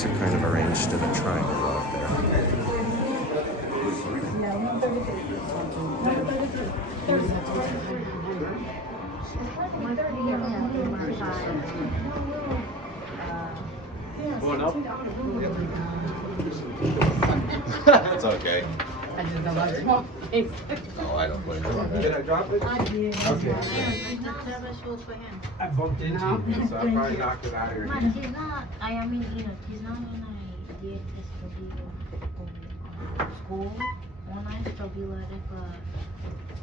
These are kind of arranged in a triangle out there. Going up? That's okay. I just don't like small things. Oh, I don't blame you. Did I drop it? I did. Okay. For him. I bumped into you, so I probably knocked it out of here. Man, he's not, I mean, he's not when I did school, when I study like,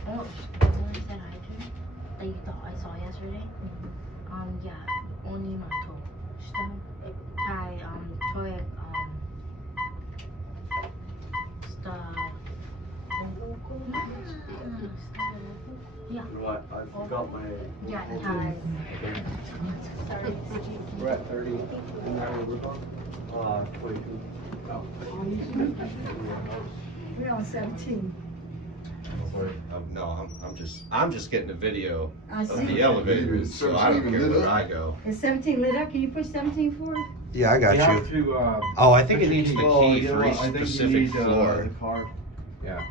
oh, when I said hi to him, like I saw yesterday, yeah, only my toe. Try, try, yeah. You know what? I forgot my. Yeah, Thai. We're at 30. And now we're on 22. Oh. We're on 17. No, I'm just getting a video I of see. the elevators, so I don't care where I go. Is 17 lit up? Can you push 17 for us? Yeah, I got You have to, Oh, I think it put your needs the Well, key you know for what? each I think you specific need, floor. the card. yeah.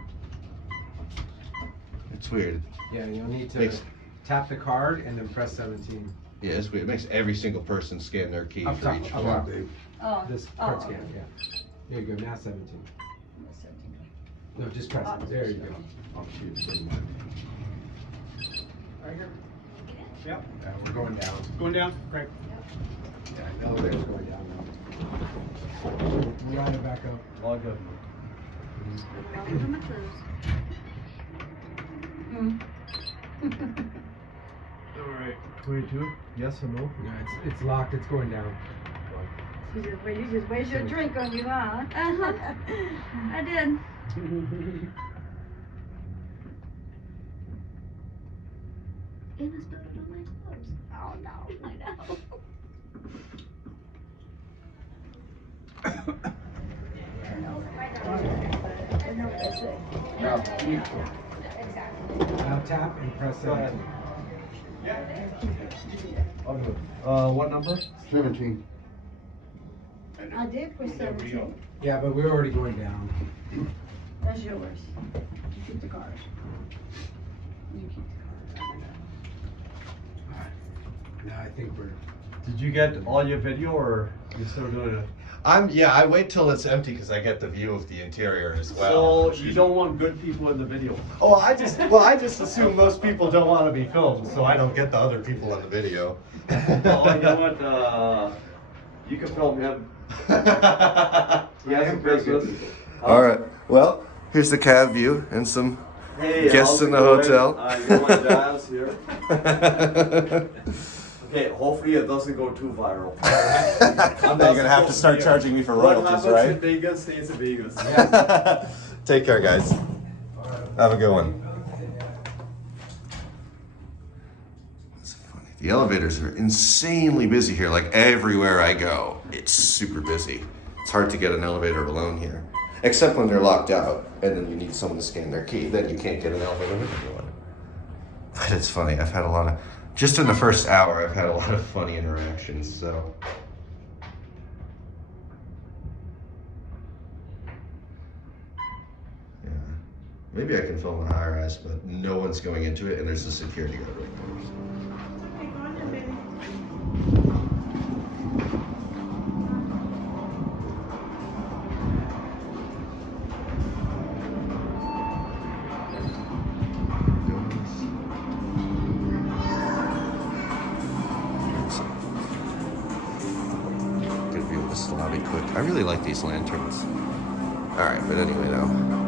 It's weird. Yeah, you'll need to Makes- tap the card and then press 17. Yeah, it's weird. It makes every single person scan their key Up for top, each up floor. top. Oh. This card scan, yeah. There you go, now 17. No, just press it. There you go. Oh, shoot. Never mind. Right here. Yep. We're going down. Going down. Great. Yeah, the elevator's going down now. We're riding back up. All good. All right. 22? Yes or no? Yeah, it's locked. It's going down. You just waste your drink on you, huh? I did. And I spilled it on my clothes. Oh no, I know. Now tap and press 17. All good. What number? 17. I did push 17. Yeah, but we're already going down. That's yours. You keep the card. You keep the card. Now I think we're. Did you get all your video or you still doing it? I wait till it's empty because I get the view of the interior as well. So you don't want good people in the video? Oh, I just assume most people don't want to be filmed, so I don't get the other people in the video. Oh, you know what? You can film him. He has some business. All right. Well, here's the cab view and some Hey, guests how's in it the going? hotel. You know my dad's here. Okay, hopefully it doesn't go too viral. I'm not gonna have to start charging me for What royalties, happens right? in Vegas stays in Vegas. Take care, guys. Have a good one. That's funny. The elevators are insanely busy here. Like everywhere I go, it's super busy. It's hard to get an elevator alone here, except when they're locked out, and then you need someone to scan their key. Then you can't get an elevator with anyone. But it's funny. I've had a lot of. Just in the first hour, I've had a lot of funny interactions, so. Yeah. Maybe I can film in high rise, but no one's going into it, and there's a security guard right there. Good view of this lobby quick. I really like these lanterns. All right, but anyway though.